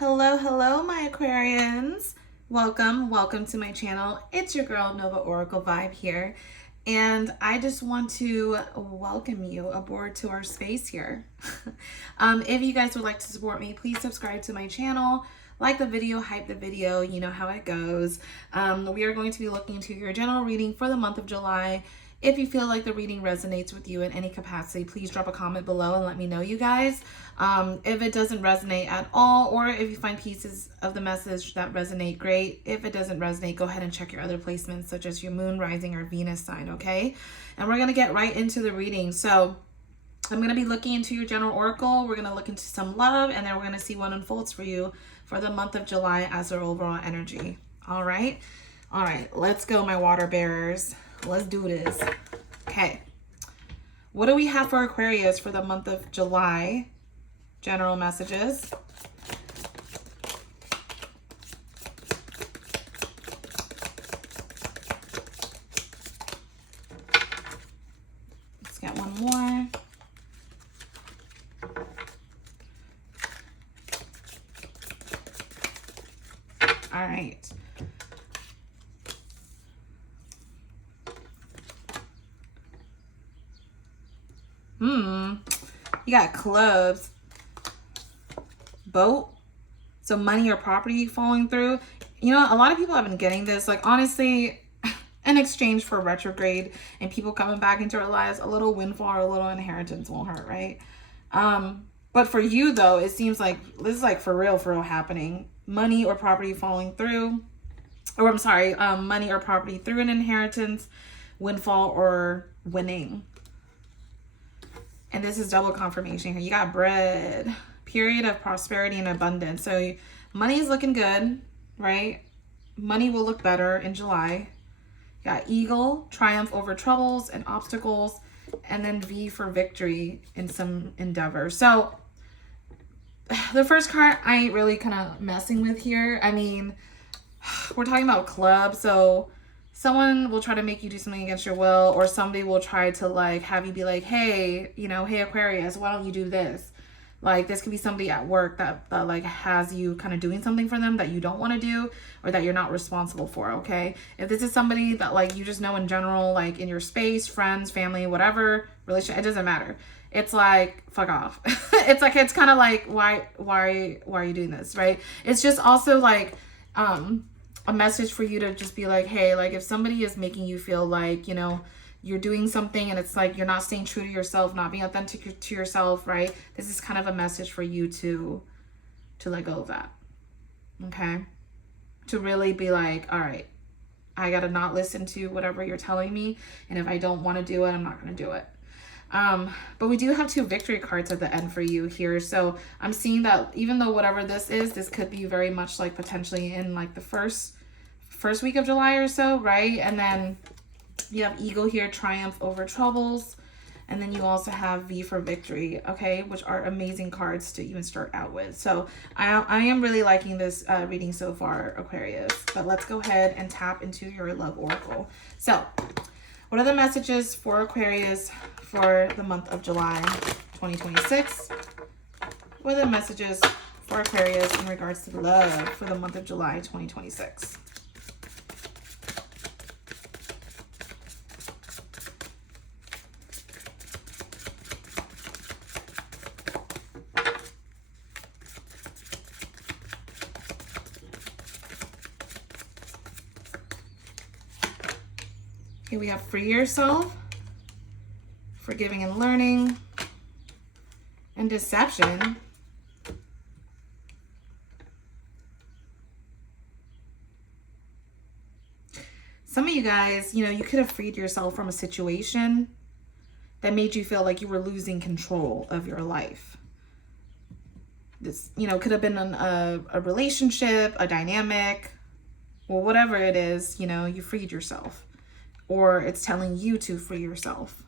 Hello, my Aquarians. Welcome to my channel. It's your girl, Nova Oracle Vibe here. And I just want to welcome you aboard to our space here. If you guys would like to support me, please subscribe to my channel. Like the video, hype the video, you know how it goes. We are going to be looking into your general reading for the month of July. If you feel like the reading resonates with you in any capacity, please drop a comment below and let me know, you guys. If it doesn't resonate at all, or if you find pieces of the message that resonate, great. If it doesn't resonate, go ahead and check your other placements, such as your moon, rising, or Venus sign, okay? And we're going to get right into the reading. So I'm going to be looking into your general oracle. We're going to look into some love, and then we're going to see what unfolds for you for the month of July as our overall energy. All right, let's go, my water bearers. Let's do this. Okay. What do we have for Aquarius for the month of July? General messages. Let's get one more. All right. You got clubs, boat, so money or property falling through. You know, a lot of people have been getting this, like, honestly, in exchange for retrograde and people coming back into our lives, a little windfall or a little inheritance won't hurt, right? But for you, though, it seems like this is like for real happening. Money or property falling through, or I'm sorry, money or property through an inheritance, windfall, or winning. And this is double confirmation here. You got bread, period of prosperity and abundance. So money is looking good, right? Money will look better in July. You got eagle, triumph over troubles and obstacles, and then V for victory in some endeavor. So the first card I ain't really kind of messing with here. I mean, we're talking about club, so someone will try to make you do something against your will, or somebody will try to like have you be like, hey, you know, hey Aquarius, why don't you do this? Like, this could be somebody at work that like has you kind of doing something for them that you don't want to do, or that you're not responsible for, okay? If this is somebody that like you just know in general, like in your space, friends, family, whatever, relationship, it doesn't matter. It's like, fuck off. It's like, it's kind of like, why are you doing this, right? It's just also like, a message for you to just be like, hey, like if somebody is making you feel like, you know, you're doing something and it's like you're not staying true to yourself, not being authentic to yourself, right? This is kind of a message for you to let go of that. Okay? To really be like, all right, I got to not listen to whatever you're telling me, and if I don't want to do it, I'm not going to do it. But we do have two victory cards at the end for you here. So I'm seeing that even though whatever this is, this could be very much like potentially in like the first week of July or so, right? And then you have eagle here, triumph over troubles. And then you also have V for victory, okay? Which are amazing cards to even start out with. So I am really liking this reading so far, Aquarius. But let's go ahead and tap into your love oracle. So what are the messages for Aquarius for the month of July 2026? What are the messages for Aquarius in regards to love for the month of July 2026? Okay, we have free yourself, forgiving and learning, and deception. Some of you guys, you know, you could have freed yourself from a situation that made you feel like you were losing control of your life. This, you know, could have been a relationship, a dynamic, well, whatever it is, you know, you freed yourself. Or it's telling you to free yourself.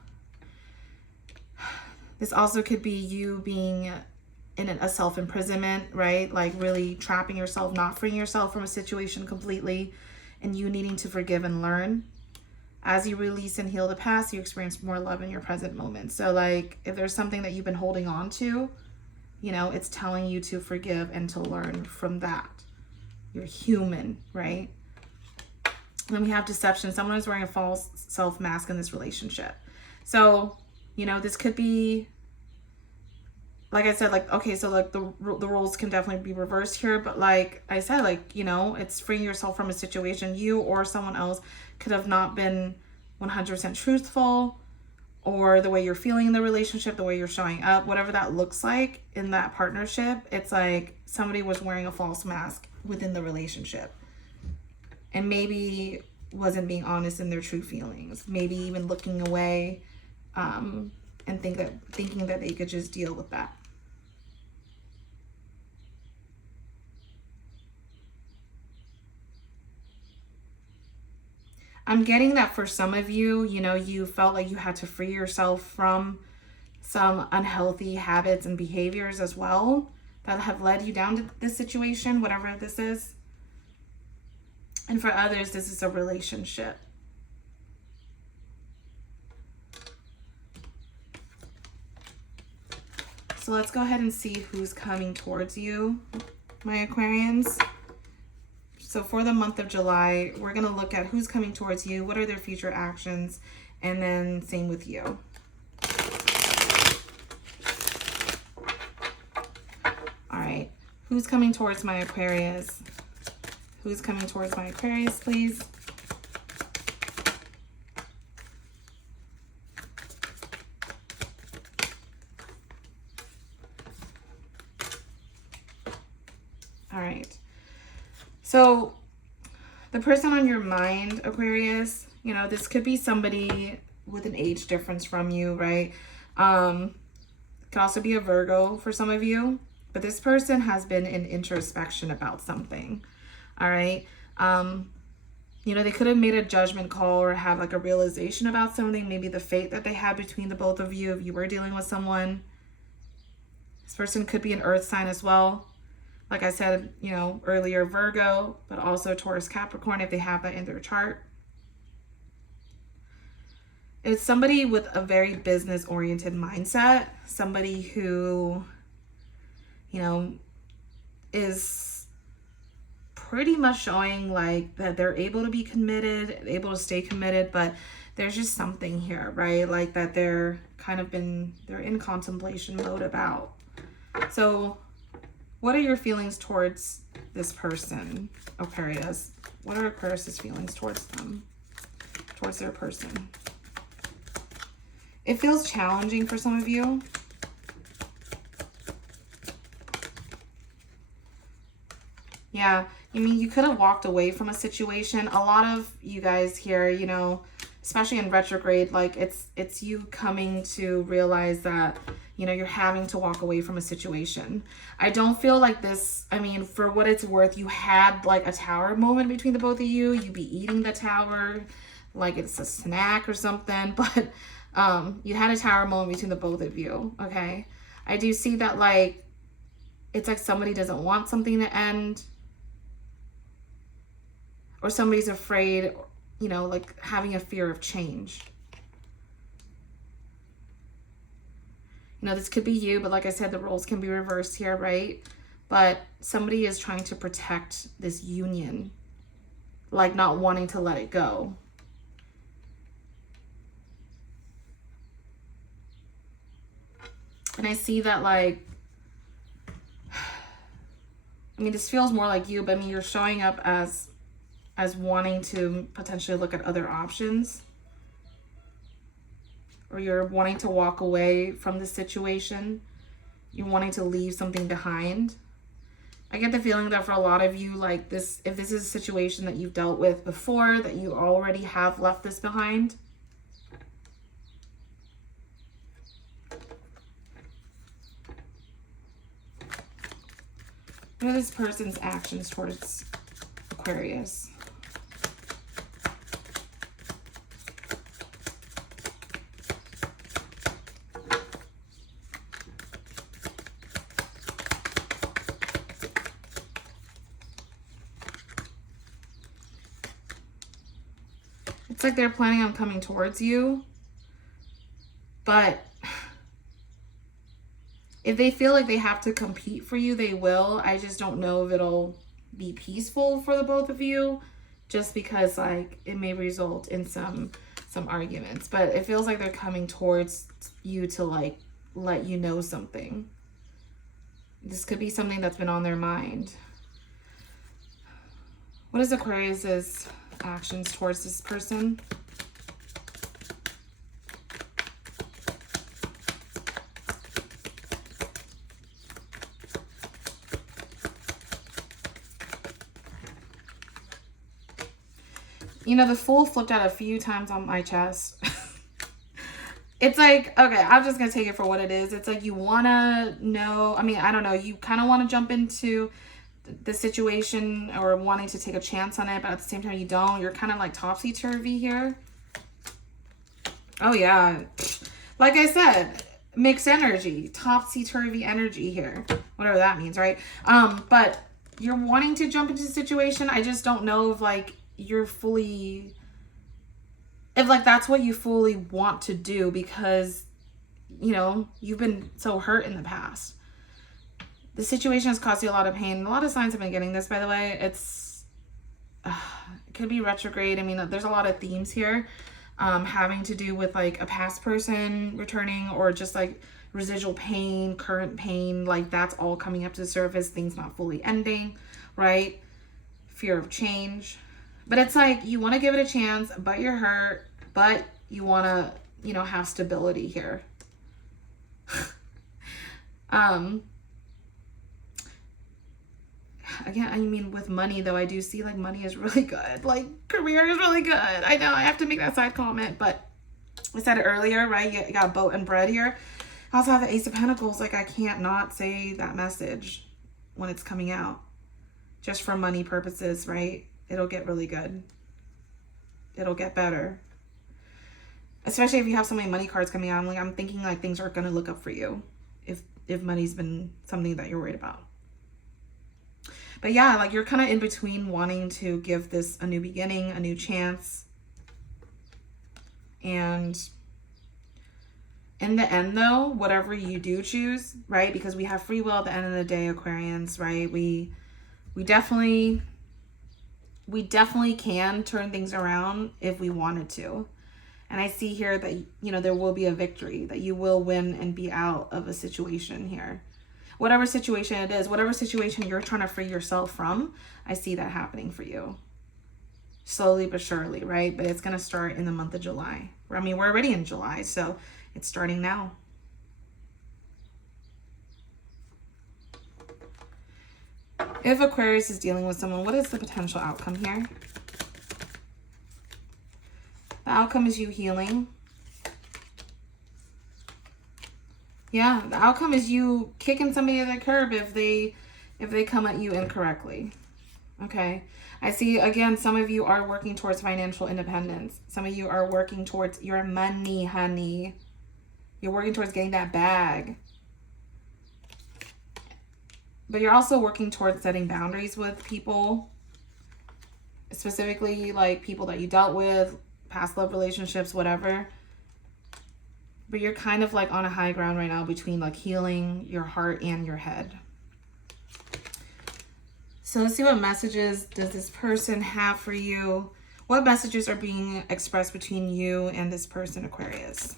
This also could be you being in a self-imprisonment, right? Like really trapping yourself, not freeing yourself from a situation completely, and you needing to forgive and learn. As you release and heal the past, you experience more love in your present moment. So like if there's something that you've been holding on to, You know, it's telling you to forgive and to learn from that. You're human, right? Then we have deception. Someone is wearing a false self mask in this relationship. So, you know, this could be, like I said, like, okay, so like the roles can definitely be reversed here. But like I said, like, you know, it's freeing yourself from a situation. You or someone else could have not been 100% truthful, or the way you're feeling in the relationship, the way you're showing up, whatever that looks like in that partnership. It's like somebody was wearing a false mask within the relationship, and maybe wasn't being honest in their true feelings, maybe even looking away, and thinking that they could just deal with that. I'm getting that for some of you, you know, you felt like you had to free yourself from some unhealthy habits and behaviors as well that have led you down to this situation, whatever this is. And for others, this is a relationship. So let's go ahead and see who's coming towards you, my Aquarians. So for the month of July, we're going to look at who's coming towards you, what are their future actions, and then same with you. All right, who's coming towards my Aquarius? Who's coming towards my Aquarius, please? All right. So the person on your mind, Aquarius, you know, this could be somebody with an age difference from you, right? It could also be a Virgo for some of you, but this person has been in introspection about something. All right. You know, they could have made a judgment call or have like a realization about something, maybe the fate that they had between the both of you if you were dealing with someone. This person could be an earth sign as well. Like I said, you know, earlier, Virgo, but also Taurus, Capricorn, if they have that in their chart. It's somebody with a very business-oriented mindset. Somebody who, you know, is pretty much showing like that they're able to be committed, able to stay committed, but there's just something here, right? Like that they're in contemplation mode about. So what are your feelings towards this person, Aquarius? What are Aquarius's feelings towards them, towards their person? It feels challenging for some of you. Yeah, I mean, you could have walked away from a situation. A lot of you guys here, you know, especially in retrograde, like it's you coming to realize that, you know, you're having to walk away from a situation. I don't feel like this, I mean, for what it's worth, you had like a tower moment between the both of you. You'd be eating the tower like it's a snack or something, but you had a tower moment between the both of you, okay? I do see that like, it's like somebody doesn't want something to end, or somebody's afraid, you know, like having a fear of change. You know, this could be you, but like I said, the roles can be reversed here, right? But somebody is trying to protect this union, like not wanting to let it go. And I see that like, I mean, this feels more like you, but I mean, you're showing up as wanting to potentially look at other options, or you're wanting to walk away from the situation. You're wanting to leave something behind. I get the feeling that for a lot of you, like this, if this is a situation that you've dealt with before, that you already have left this behind. What are this person's actions towards Aquarius? It's like they're planning on coming towards you, but If they feel like they have to compete for you, they will. I just don't know if it'll be peaceful for the both of you, just because like it may result in some arguments. But it feels like they're coming towards you to like let you know something. This could be something that's been on their mind. What is Aquarius's actions towards this person? You know, the Fool flipped out a few times on my chest. It's like, okay, I'm just going to take it for what it is. It's like you want to know, I mean, I don't know, you kind of want to jump into the situation or wanting to take a chance on it, but at the same time you don't. You're kind of like topsy-turvy here. Oh, yeah. Like I said, mixed energy, topsy-turvy energy here. Whatever that means, right? But you're wanting to jump into the situation. I just don't know if like you're fully, if like that's what you fully want to do, because you know you've been so hurt in the past. The situation has caused you a lot of pain. A lot of signs have been getting this, by the way. It could be retrograde. I mean, there's a lot of themes here having to do with like a past person returning, or just like residual pain, current pain, like that's all coming up to the surface. Things not fully ending, right? Fear of change. But it's like you want to give it a chance, but you're hurt, but you want to, you know, have stability here. Again, I mean, with money though, I do see like money is really good. Like career is really good. I know I have to make that side comment, but I said it earlier, right? You got boat and bread here. I also have the Ace of Pentacles. Like I can't not say that message when it's coming out, just for money purposes, right? It'll get really good. It'll get better. Especially if you have so many money cards coming out. I'm thinking like things are going to look up for you if money's been something that you're worried about. But yeah, like you're kind of in between wanting to give this a new beginning, a new chance. And in the end though, whatever you do choose, right? Because we have free will at the end of the day, Aquarians, right? We definitely can turn things around if we wanted to. And I see here that, you know, there will be a victory, that you will win and be out of a situation here. Whatever situation it is, whatever situation you're trying to free yourself from, I see that happening for you. Slowly but surely, right? But it's going to start in the month of July. I mean, we're already in July, so it's starting now. If Aquarius is dealing with someone, what is the potential outcome here? The outcome is you healing. Yeah, the outcome is you kicking somebody to the curb if they come at you incorrectly. Okay. I see, again, some of you are working towards financial independence. Some of you are working towards your money, honey. You're working towards getting that bag. But you're also working towards setting boundaries with people. Specifically, like people that you dealt with, past love relationships, whatever. But you're kind of like on a high ground right now between like healing your heart and your head. So let's see, what messages does this person have for you? What messages are being expressed between you and this person, Aquarius?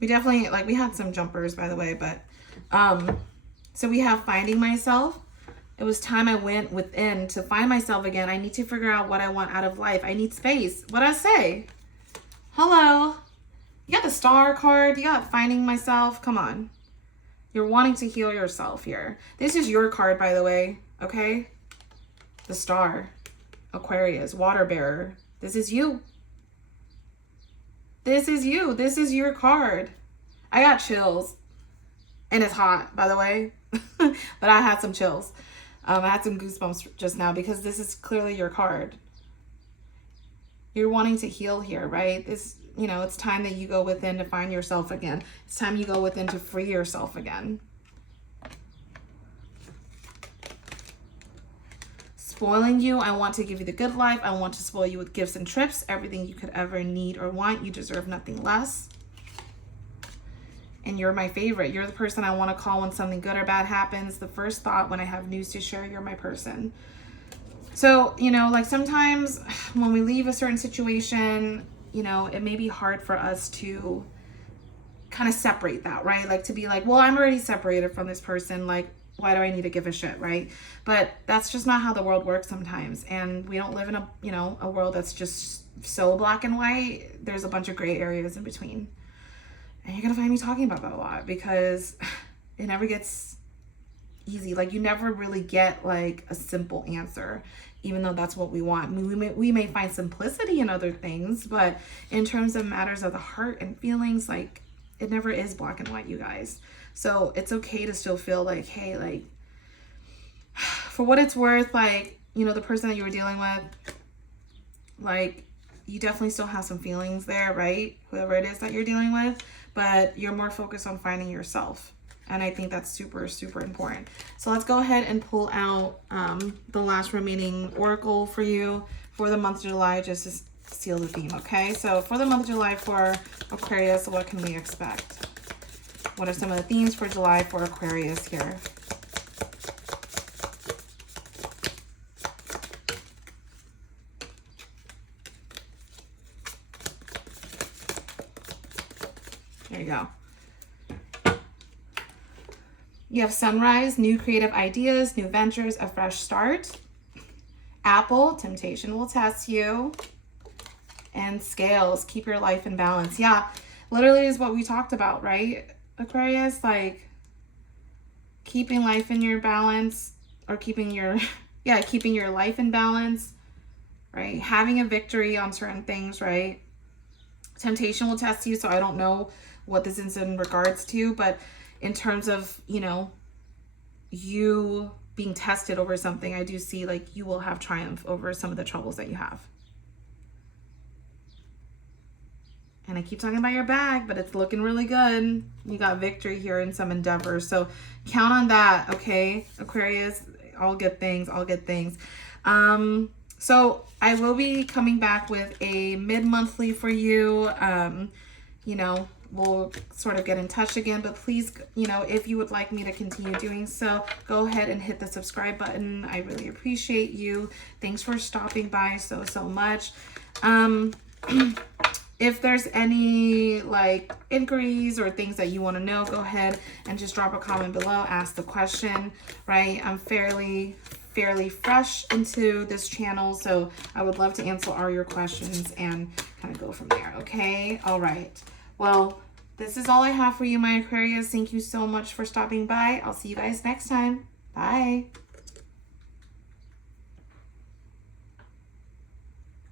We definitely, like, we had some jumpers, by the way, but, so we have finding myself. It was time I went within to find myself again. I need to figure out what I want out of life. I need space. What'd I say? Hello. You got the Star card. You got finding myself. Come on. You're wanting to heal yourself here. This is your card, by the way. Okay? The Star. Aquarius. Water bearer. This is you. This is you. This is your card. I got chills. And it's hot, by the way. But I had some chills. I had some goosebumps just now because this is clearly your card. You're wanting to heal here, right? This, you know, it's time that you go within to find yourself again. It's time you go within to free yourself again. spoiling you. I want to give you the good life. I want to spoil you with gifts and trips, everything you could ever need or want. You deserve nothing less. And you're my favorite. You're the person I want to call when something good or bad happens. The first thought when I have news to share, you're my person. So, you know, like sometimes when we leave a certain situation, you know, it may be hard for us to kind of separate that, right? Like to be like, well, I'm already separated from this person. Like, why do I need to give a shit, right? But that's just not how the world works sometimes. And we don't live in a, you know, a world that's just so black and white. There's a bunch of gray areas in between. And you're going to find me talking about that a lot because it never gets easy. Like you never really get like a simple answer, even though that's what we want. We may find simplicity in other things, but in terms of matters of the heart and feelings, like it never is black and white, you guys. So it's okay to still feel like, hey, like for what it's worth, like, you know, the person that you were dealing with, like you definitely still have some feelings there, right? Whoever it is that you're dealing with, but you're more focused on finding yourself. And I think that's super, super important. So let's go ahead and pull out the last remaining oracle for you for the month of July, just to seal the theme, okay? So for the month of July for Aquarius, what can we expect? What are some of the themes for July for Aquarius here? There you go. You have sunrise, new creative ideas, new ventures, a fresh start. Apple, temptation will test you. And scales, keep your life in balance. Yeah, literally is what we talked about, right, Aquarius? Like keeping life in your balance, or keeping your, yeah, keeping your life in balance, right? Having a victory on certain things, right? Temptation will test you, so I don't know what this is in regards to, but in terms of, you know, you being tested over something, I do see like you will have triumph over some of the troubles that you have. And I keep talking about your bag, but it's looking really good. You got victory here in some endeavors. So count on that, okay, Aquarius? All good things, all good things. So I will be coming back with a mid-monthly for you. You know, we'll sort of get in touch again, but please, you know, if you would like me to continue doing so, go ahead and hit the subscribe button. I really appreciate you. Thanks for stopping by so much. If there's any like inquiries or things that you want to know, go ahead and just drop a comment below, ask the question, right? I'm fairly fresh into this channel, so I would love to answer all your questions and kind of go from there, okay? All right. Well, this is all I have for you, my Aquarius. Thank you so much for stopping by. I'll see you guys next time. Bye.